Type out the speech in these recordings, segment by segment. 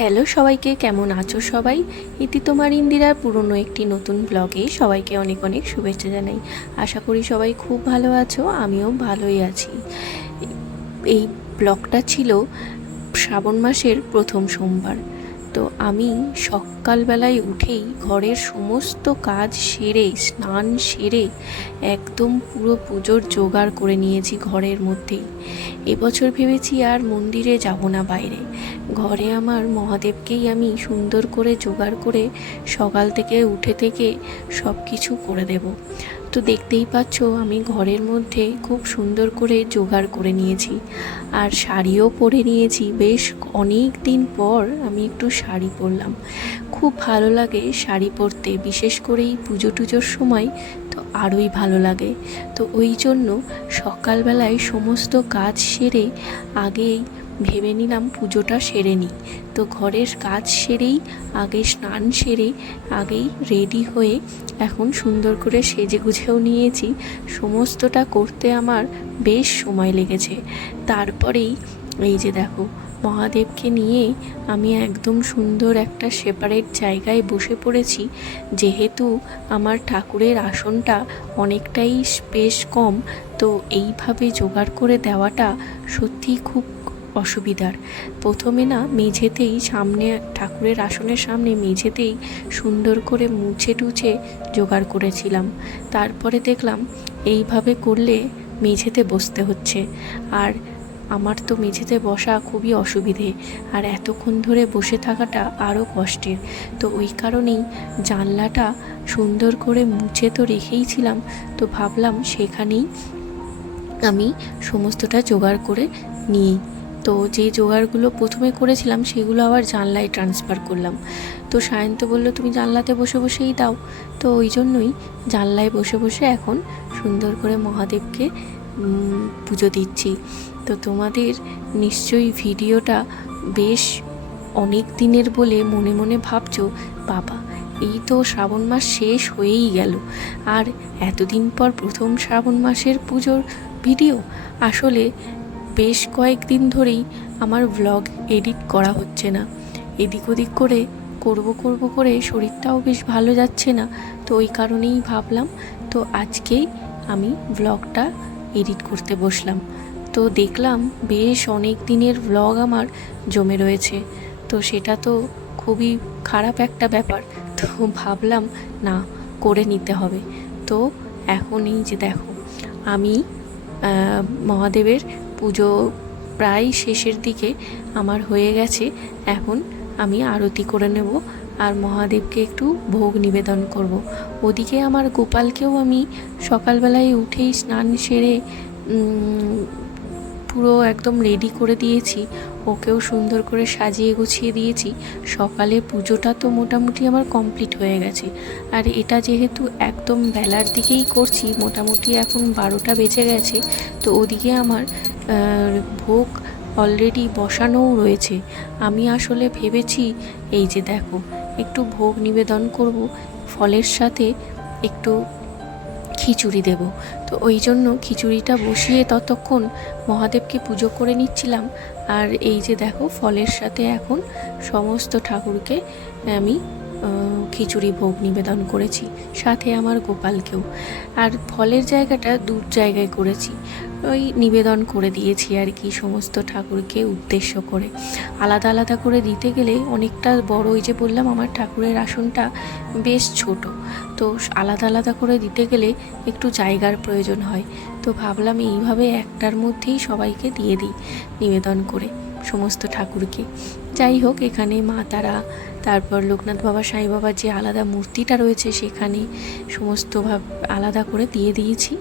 Hello সবাইকে, কেমন আছো সবাই? ইতি তোমার ইন্দিরার পুরনো একটি নতুন ব্লগে সবাইকে অনেক অনেক শুভেচ্ছা জানাই। আশা করি সবাই খুব ভালো আছো, আমিও ভালোই আছি। এই ব্লগটা ছিল শ্রাবণ মাসের প্রথম সোমবার। তো আমি সকালবেলায় উঠেই ঘরের সমস্ত কাজ সেরে, স্নান সেরে একদম পুরো পুজোর জোগাড় করে নিয়েছি ঘরের মধ্যেই। এবছর ভেবেছি আর মন্দিরে যাব না বাইরে, ঘরে আমার মহাদেবকেই আমি সুন্দর করে জোগাড় করে সকাল থেকে উঠে থেকে সব কিছু করে দেব। তো দেখতেই পাচ্ছ আমি ঘরের মধ্যে খুব সুন্দর করে জোগাড় করে নিয়েছি, আর শাড়িও পরে নিয়েছি। বেশ অনেক দিন পর আমি একটু শাড়ি পরলাম, খুব ভালো লাগে শাড়ি পরতে, বিশেষ করে এই পুজো টুজোর সময় তো আরোই ভালো লাগে। তো ওই জন্য সকালবেলায় সমস্ত কাজ সেরে আগেই ভেবে নিলাম পুজোটা সেরে নিই। তো ঘরের কাজ সেরেই আগে স্নান সেরে আগেই রেডি হয়ে এখন সুন্দর করে সেজে গুছেও নিয়েছি। সমস্তটা করতে আমার বেশ সময় লেগেছে। তারপরেই এই যে দেখো, মহাদেবকে নিয়ে আমি একদম সুন্দর একটা সেপারেট জায়গায় বসে পড়েছি। যেহেতু আমার ঠাকুরের আসনটা অনেকটাই স্পেস কম, তো এইভাবে জোগাড় করে দেওয়াটা সত্যিই খুব অসুবিধার। প্রথমে না মেঝেতেই, সামনে ঠাকুরের আসনের সামনে মেঝেতেই সুন্দর করে মুছে টুছে জোগাড় করেছিলাম। তারপরে দেখলাম এইভাবে করলে মেঝেতে বসতে হচ্ছে, আর আমার তো মেঝেতে বসা খুবই অসুবিধে, আর এতক্ষণ ধরে বসে থাকাটা আরও কষ্টের। তো ওই কারণেই জানলাটা সুন্দর করে মুছে তো রেখেইছিলাম, তো ভাবলাম সেখানেই আমি সমস্তটা জোগাড় করে নিই। তো যে জোগাড়গুলো প্রথমে করেছিলাম সেগুলো আবার জানলায় ট্রান্সফার করলাম। তো সায়ন্ত বললো তুমি জানলাতে বসে বসেই দাও। তো ওই জন্যই জানলায় বসে বসে এখন সুন্দর করে মহাদেবকে পুজো দিচ্ছি। তো তোমাদের নিশ্চয়ই ভিডিওটা বেশ অনেক দিনের বলে মনে মনে ভাবছো, বাবা এই তো শ্রাবণ মাস শেষ হয়েই গেল, আর এতদিন পর প্রথম শ্রাবণ মাসের পুজোর ভিডিও। আসলে বেশ কয়েকদিন ধরেই আমার ভ্লগ এডিট করা হচ্ছে না, এদিক ওদিক করে করব করে শরীরটাও বেশ ভালো যাচ্ছে না। তো ওই কারণেই ভাবলাম তো আজকেই আমি ভ্লগটা এডিট করতে বসলাম। তো দেখলাম বেশ অনেক দিনের ভ্লগ আমার জমে রয়েছে, তো সেটা তো খুবই খারাপ একটা ব্যাপার। তো ভাবলাম না, করে নিতে হবে। তো এখন এই যে দেখো, আমি মহাদেবের পুজো প্রায় শেষের দিকে আমার হয়ে গেছে। এখন আমি আরতি করে নেব আর মহাদেবকে একটু ভোগ নিবেদন করব। ওদিকে আমার গোপালকেও আমি সকালবেলায় উঠেই স্নান সেরে পুরো একদম রেডি করে দিয়েছি, ওকেও সুন্দর করে সাজিয়ে গুছিয়ে দিয়েছি। সকালে পুজোটা তো মোটামুটি আমার কমপ্লিট হয়ে গেছে, আর এটা যেহেতু একদম বেলার দিকেই করছি, মোটামুটি এখন 12টা বেজে গেছে। তো ওদিকে আমার ভোগ অলরেডি বসানোও রয়েছে। আমি আসলে ভেবেছি এই যে দেখো, একটু ভোগ নিবেদন করব, ফলের সাথে একটু খিচুড়ি দেব। তো ওই জন্য খিচুড়িটা বসিয়ে ততক্ষণ মহাদেবকে পুজো করে নিচ্ছিলাম। আর এই যে দেখো, ফলের সাথে এখন সমস্ত ঠাকুরকে আমি খিচুড়ি ভোগ নিবেদন করেছি, সাথে আমার গোপালকেও। আর ফলের জায়গাটা দূর জায়গায় করেছি, ওই নিবেদন করে দিয়েছি আর কি, সমস্ত ঠাকুরকে উদ্দেশ্য করে। আলাদা আলাদা করে দিতে গেলে অনেকটা বড়, ওই যে বললাম আমার ঠাকুরের আসনটা বেশ ছোট, তো আলাদা আলাদা করে দিতে গেলে একটু জায়গার প্রয়োজন হয়। তো ভাবলাম এইভাবে একটার মধ্যেই সবাইকে দিয়ে দিই নিবেদন করে সমস্ত ঠাকুরকে। যাই হোক, এখানে মা তারা, তারপর লোকনাথ বাবা, সাই বাবার যে আলাদা মূর্তিটা রয়েছে সেখানে সমস্ত আলাদা করে দিয়ে দিয়েছি।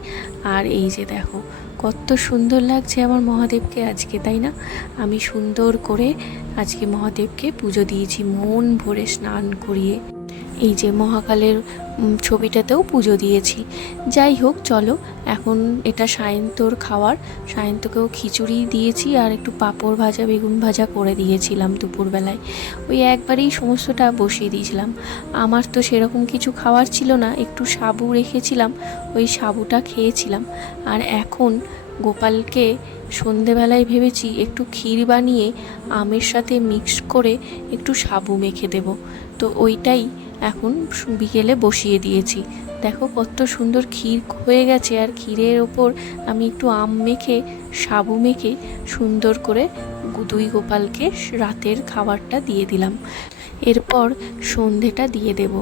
আর এই যে দেখো কত সুন্দর লাগছে আমার মহাদেবকে আজকে, তাই না? আমি সুন্দর করে আজকে মহাদেবকে পুজো দিয়েছি মন ভরে স্নান করিয়ে। এই যে মহাকালের ছবিটাতেও পুজো দিয়েছি। যাই হোক, চলো এখন এটা সায়ন্তর খাওয়ার, সায়ন্তকেও খিচুড়ি দিয়েছি আর একটু পাঁপড় ভাজা, বেগুন ভাজা করে দিয়েছিলাম দুপুরবেলায়। ওই একবারেই সমস্তটা বসিয়ে দিয়েছিলাম। আমার তো সেরকম কিছু খাওয়ার ছিল না, একটু সাবু রেখেছিলাম, ওই সাবুটা খেয়েছিলাম। আর এখন গোপালকে সন্ধেবেলায় ভেবেছি একটু ক্ষীর বানিয়ে আমের সাথে মিক্স করে একটু সাবু মেখে দেব। তো ওইটাই এখন বিকেলে বসিয়ে দিয়েছি। দেখো কত সুন্দর ক্ষীর হয়ে গেছে, আর ক্ষীরের ওপর আমি একটু আম মেখে সাবু মেখে সুন্দর করে দুই গোপালকে রাতের খাবারটা দিয়ে দিলাম। এরপর সন্ধেটা দিয়ে দেব।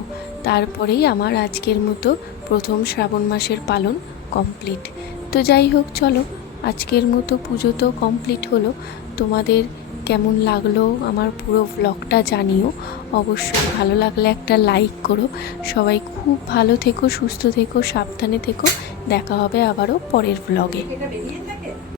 তারপরেই আমার আজকের মতো প্রথম শ্রাবণ মাসের পালন কমপ্লিট। তো যাই হোক, চলো আজকের মতো পুজো তো কমপ্লিট হলো। তোমাদের কেমন লাগলো আমার পুরো ব্লগটা জানিও। অবশ্যই ভালো লাগলে একটা লাইক করো। সবাই খুব ভালো থেকো, সুস্থ থেকো, সাবধানে থেকো। দেখা হবে আবারও পরের ব্লগে।